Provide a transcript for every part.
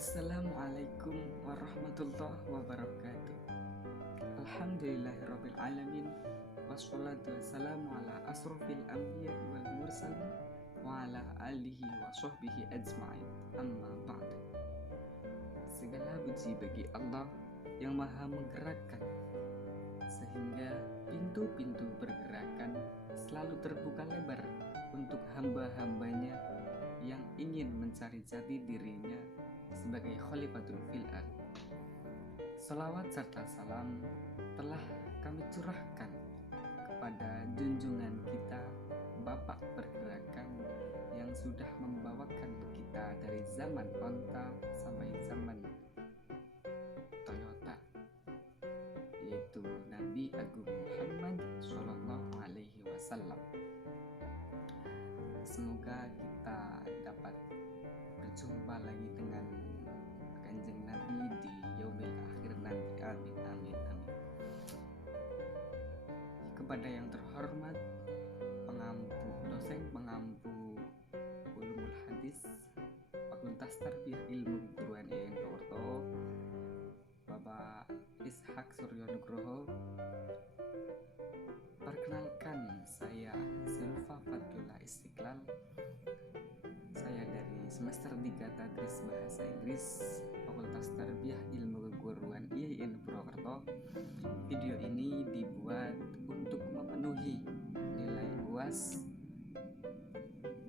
Assalamualaikum warahmatullahi wabarakatuh. Alhamdulillahirabbil alamin. Wassalatu wassalamu ala asrofil anbiya wal mursalin wa ala alihi wa sahbihi ajma'in. Amma ba'd. Segala puji bagi Allah yang Maha menggerakkan sehingga pintu-pintu pergerakan selalu terbuka lebar untuk hamba-hambanya yang ingin mencari jati dirinya sebagai khalifatul fil ard. Salawat serta salam telah kami curahkan kepada junjungan kita, Bapak pergerakan yang sudah membawakan kita dari zaman onta sampai zaman Toyota, yaitu Nabi Agung Muhammad Shallallahu Alaihi Wasallam. Semoga kita dapat berjumpa lagi dengan Kanjeng Nabi di yaumil akhir nanti. Amin amin amin. Kepada yang terhormat dosen pengampu Ulumul Hadis Fakultas Tarbiyah Ilmu Keguruan IAIN Purwokerto, Bapak Ishak Suryo Nugroho. Perkenalkan, saya Zulfa Fadlullah Istiqlal. Saya dari semester 3 Tadris Bahasa Inggris Fakultas Tarbiyah Ilmu Keguruan IAIN Purwokerto. Video ini dibuat untuk memenuhi nilai UAS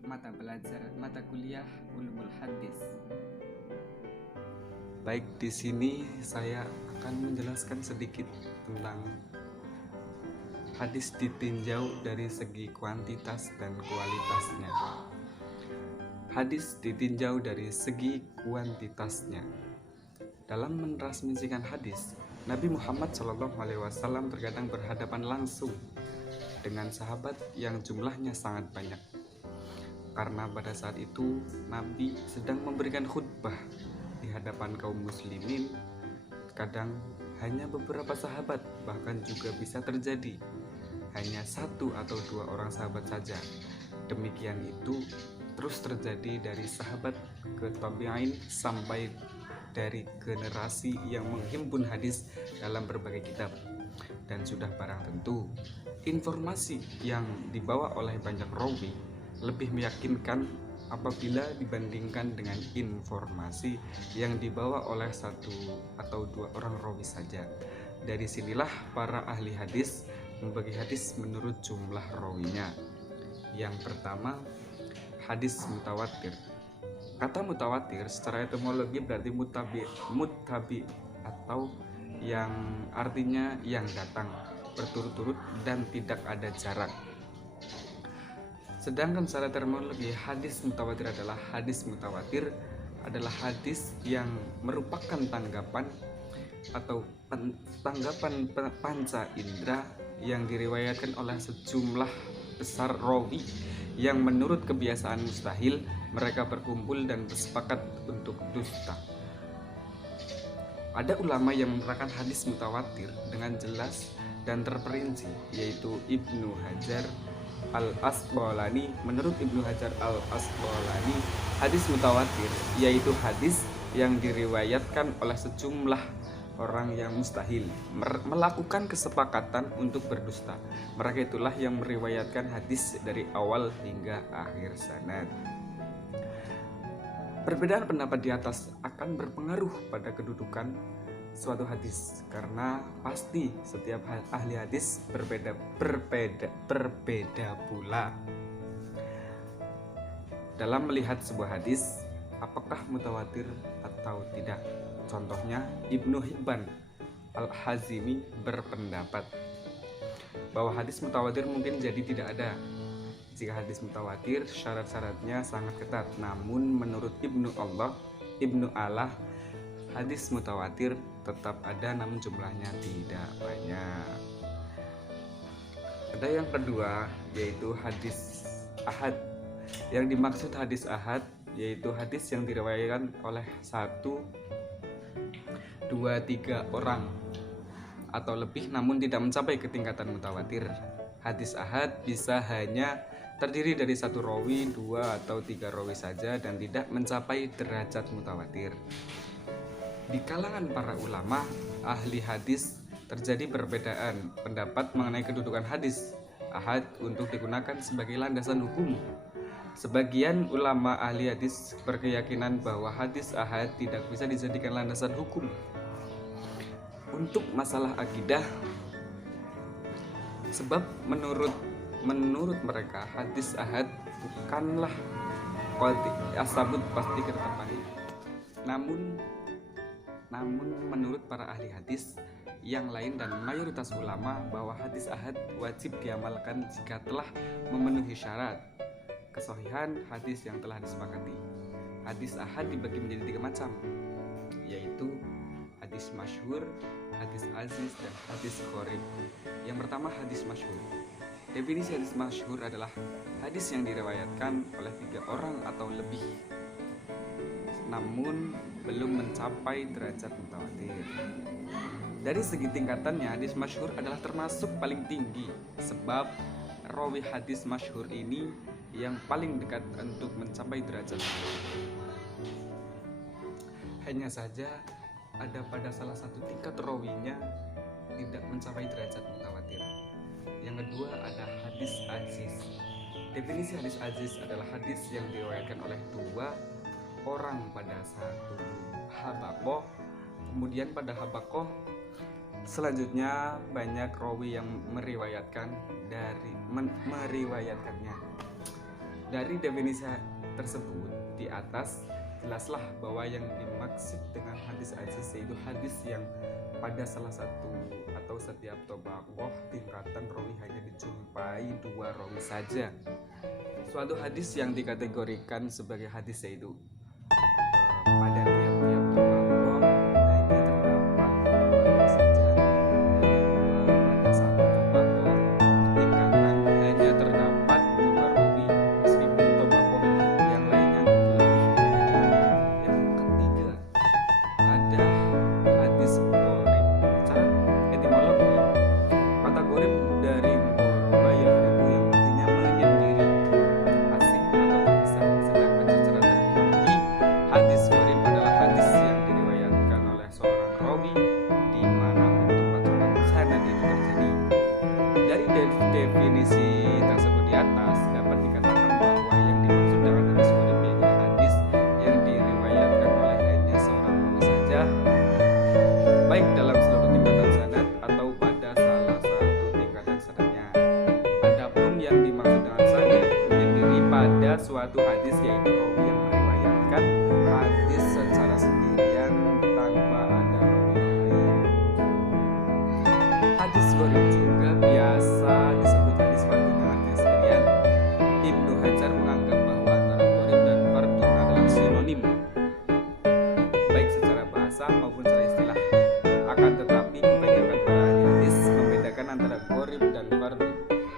mata kuliah Ulumul Hadis. Baik, di sini saya akan menjelaskan sedikit tentang hadis ditinjau dari segi kuantitas dan kualitasnya. Hadis ditinjau dari segi kuantitasnya. Dalam mentransmisikan hadis, Nabi Muhammad SAW terkadang berhadapan langsung dengan sahabat yang jumlahnya sangat banyak. Karena pada saat itu Nabi sedang memberikan khutbah di hadapan kaum muslimin. Kadang hanya beberapa sahabat, bahkan juga bisa terjadi hanya 1 atau 2 orang sahabat saja. Demikian itu terus terjadi dari sahabat ke tabi'in sampai dari generasi yang menghimpun hadis dalam berbagai kitab. Dan sudah barang tentu informasi yang dibawa oleh banyak rawi lebih meyakinkan apabila dibandingkan dengan informasi yang dibawa oleh 1 atau 2 orang rawi saja. Dari sinilah para ahli hadis membagi hadis menurut jumlah rawinya. Yang pertama, hadis mutawatir. Kata mutawatir secara etimologi berarti mutabi atau yang artinya yang datang berturut-turut dan tidak ada jarak. Sedangkan secara terminologi, hadis mutawatir adalah hadis yang merupakan tanggapan atau tanggapan panca indera yang diriwayatkan oleh sejumlah besar rawi yang menurut kebiasaan mustahil mereka berkumpul dan bersepakat untuk dusta. Ada ulama yang menerangkan hadis mutawatir dengan jelas dan terperinci, yaitu Ibnu Hajar Al-Asqalani. Menurut Ibnu Hajar Al-Asqalani, hadis mutawatir yaitu hadis yang diriwayatkan oleh sejumlah orang yang mustahil melakukan kesepakatan untuk berdusta. Mereka itulah yang meriwayatkan hadis dari awal hingga akhir sanad. Perbedaan pendapat di atas akan berpengaruh pada kedudukan suatu hadis, karena pasti setiap ahli hadis berbeda pula dalam melihat sebuah hadis apakah mutawatir atau tidak. Contohnya, Ibnu Hibban Al-Hazimi berpendapat bahwa hadis mutawatir mungkin jadi tidak ada. Jika hadis mutawatir syarat-syaratnya sangat ketat, namun menurut Ibnu Allah hadis mutawatir tetap ada namun jumlahnya tidak banyak. Ada yang kedua, yaitu hadis ahad. Yang dimaksud hadis ahad yaitu hadis yang diriwayatkan oleh 1, 2, 3 orang atau lebih namun tidak mencapai ketingkatan mutawatir. Hadis ahad bisa hanya terdiri dari satu rawi, 2 atau 3 rawi saja dan tidak mencapai derajat mutawatir. Di kalangan para ulama ahli hadis terjadi perbedaan pendapat mengenai kedudukan hadis ahad untuk digunakan sebagai landasan hukum. Sebagian ulama ahli hadis berkeyakinan bahwa hadis ahad tidak bisa dijadikan landasan hukum. Untuk masalah akidah, sebab menurut mereka hadis ahad bukanlah asabut pasti ketetapannya. Namun menurut para ahli hadis yang lain dan mayoritas ulama bahwa hadis ahad wajib diamalkan jika telah memenuhi syarat kesahihan hadis yang telah disepakati. Hadis ahad dibagi menjadi 3 macam, yaitu hadis masyhur, hadis aziz, dan hadis gharib. Yang pertama, hadis masyhur. Definisi hadis masyhur adalah hadis yang diriwayatkan oleh 3 orang atau lebih, namun belum mencapai derajat mutawatir. Dari segi tingkatannya, hadis masyhur adalah termasuk paling tinggi, sebab rawi hadis masyhur ini yang paling dekat untuk mencapai derajat mutawatir. Hanya saja ada pada salah satu tingkat rawinya tidak mencapai derajat mutawatir. Yang kedua ada hadis aziz. Definisi hadis aziz adalah hadis yang diriwayatkan oleh 2 orang pada satu habakoh. Kemudian pada habakoh selanjutnya banyak rawi yang meriwayatkannya. Dari definisi tersebut di atas, jelaslah bahwa yang dimaksud dengan hadis aziz yaitu hadis yang pada salah satu atau setiap tobakoh tingkatan rawi hanya dijumpai 2 rawi saja. Suatu hadis yang dikategorikan sebagai hadis yaitu pada tiap-tiap tobakoh hanya terdapat 2 rawi saja. Pada satu tobakoh tingkatan hanya terdapat 2 rawi meskipun tobakoh yang lainnya lebih. Yang ketiga ada hadis gharib. Secara etimologi, kata gharib dari ghoroba yaghribu yang artinya menyendiri, asing atau terpisah. Sedangkan secara terminologi, hadis gharib adalah hadis yang diriwayatkan oleh seorang rawi di mana untuk pacaran sanad itu terjadi. Dari definisi tersebut di atas dapat dikatakan bahwa yang dimaksud dengan hadis gharib yaitu hadis yang diriwayatkan oleh hanya seorang rawi saja, baik dalam seluruh tingkatan sanad atau pada salah satu tingkatan sanadnya. Adapun yang dimaksud dengan sanad menyendiri pada suatu hadis yaitu rawi yang meriwayatkan hadis secara sendirian tanpa ada rawi lain. Hadis gharib juga biasa disebut hadis fardhu yang artinya sendirian. Ibnu Hajar menganggap bahwa antara gharib dan fardhu adalah sinonim, baik secara bahasa maupun secara istilah. Akan tetapi kebanyakan para ahli hadis membedakan antara gharib dan fardhu,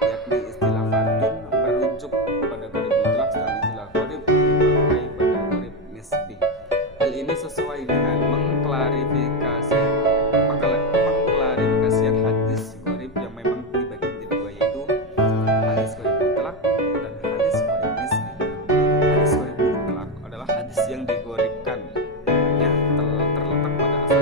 yakni istilah fardhu merujuk pada gharib mutlak dan istilah gharib dipakai pada gharib nisbi. Hal ini sesuai dengan pengklarifikasian hadis gharib yang memang dibagi menjadi 2, yaitu hadis gharib mutlak dan hadis gharib nisbi. Hadis gharib mutlak adalah hadis yang digharibkan terletak pada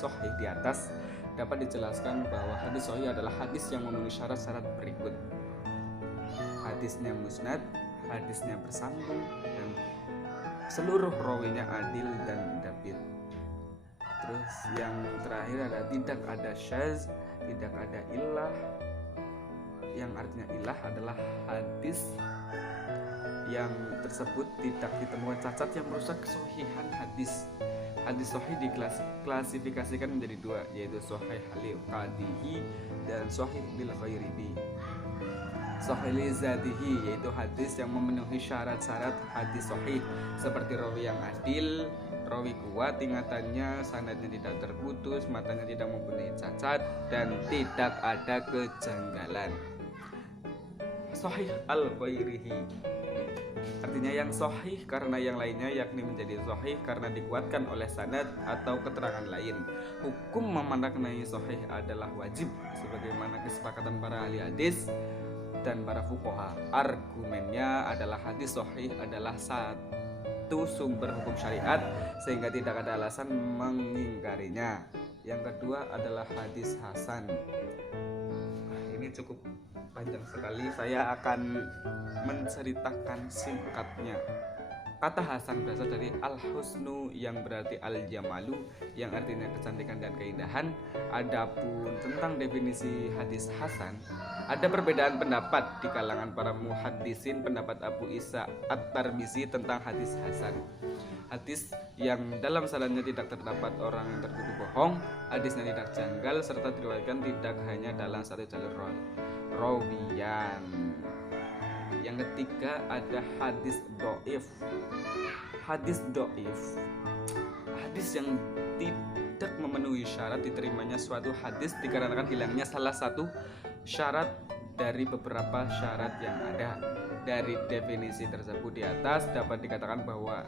sahih di atas, dapat dijelaskan bahwa hadis sahih adalah hadis yang memenuhi syarat-syarat berikut. Hadisnya musnad, hadisnya bersambung, dan seluruh rawinya adil dan dabit. Terus yang terakhir ada tidak ada syaz, tidak ada illah. Yang artinya illah adalah hadis yang tersebut tidak ditemukan cacat yang merusak kesohihan hadis. Hadis sahih diklasifikasikan menjadi dua, yaitu sahih li qadihi dan sahih bil ghairihi. Sahih li zatihi yaitu hadis yang memenuhi syarat-syarat hadis sahih, seperti rawi yang adil, rawi kuat ingatannya, sanadnya tidak terputus, matanya tidak mempunyai cacat, dan tidak ada kejanggalan. Sahih al ghairihi artinya yang sahih karena yang lainnya, yakni menjadi sahih karena dikuatkan oleh sanad atau keterangan lain. Hukum memaknai sahih adalah wajib sebagaimana kesepakatan para ahli hadis dan para fuqaha. Argumennya adalah hadis sahih adalah satu sumber hukum syariat sehingga tidak ada alasan mengingkarinya. Yang kedua adalah hadis hasan. Ini cukup panjang sekali, saya akan menceritakan singkatnya. Kata hasan berasal dari al-husnu yang berarti al-jamalu yang artinya kecantikan dan keindahan. Adapun tentang definisi hadis hasan, ada perbedaan pendapat di kalangan para muhaddisin. Pendapat Abu Isa At-Tirmizi tentang hadis hasan: hadis yang dalam sanadnya tidak terdapat orang yang tertuduh bohong, hadisnya tidak janggal, serta diriwayatkan tidak hanya dalam satu jalur rawiyan. Yang ketiga ada hadis doif. Hadis doif, hadis yang tidak memenuhi syarat diterimanya suatu hadis dikarenakan hilangnya salah satu syarat dari beberapa syarat yang ada. Dari definisi tersebut di atas dapat dikatakan bahwa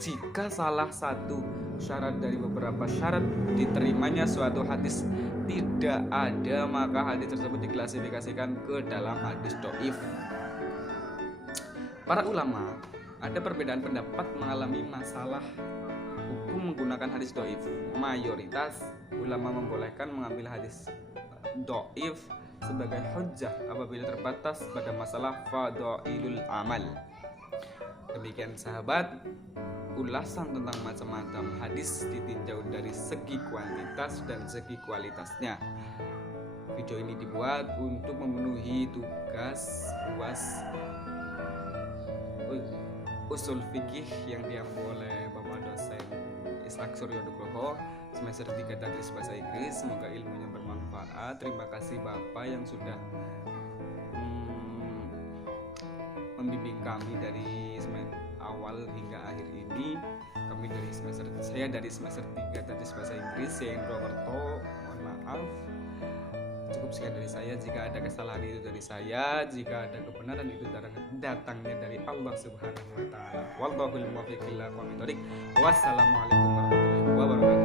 jika salah satu syarat dari beberapa syarat diterimanya suatu hadis tidak ada, maka hadis tersebut diklasifikasikan ke dalam hadis doif. Para ulama ada perbedaan pendapat mengalami masalah hukum menggunakan hadis doif. Mayoritas ulama membolehkan mengambil hadis doif sebagai hujjah apabila terbatas pada masalah fadailul amal. Demikian sahabat, ulasan tentang macam-macam hadis ditinjau dari segi kuantitas dan segi kualitasnya. Video ini dibuat untuk memenuhi tugas UAS usul fikih yang diambil oleh Bapak dosen Ishak Suryo Nugroho semester 3 Tadris Bahasa Inggris. Semoga ilmunya bermanfaat. Terima kasih Bapak yang sudah membimbing kami dari awal hingga akhir ini. Saya dari semester 3 Tadris Bahasa Inggris, saya Indro Werto. Mohon maaf. Cukup sekian dari saya. Jika ada kesalahan itu dari saya, jika ada kebenaran itu datangnya dari Allah Subhanahu wa taala. Wallahul muwaffiq ila aqwamit thoriq. Wassalamualaikum warahmatullahi wabarakatuh.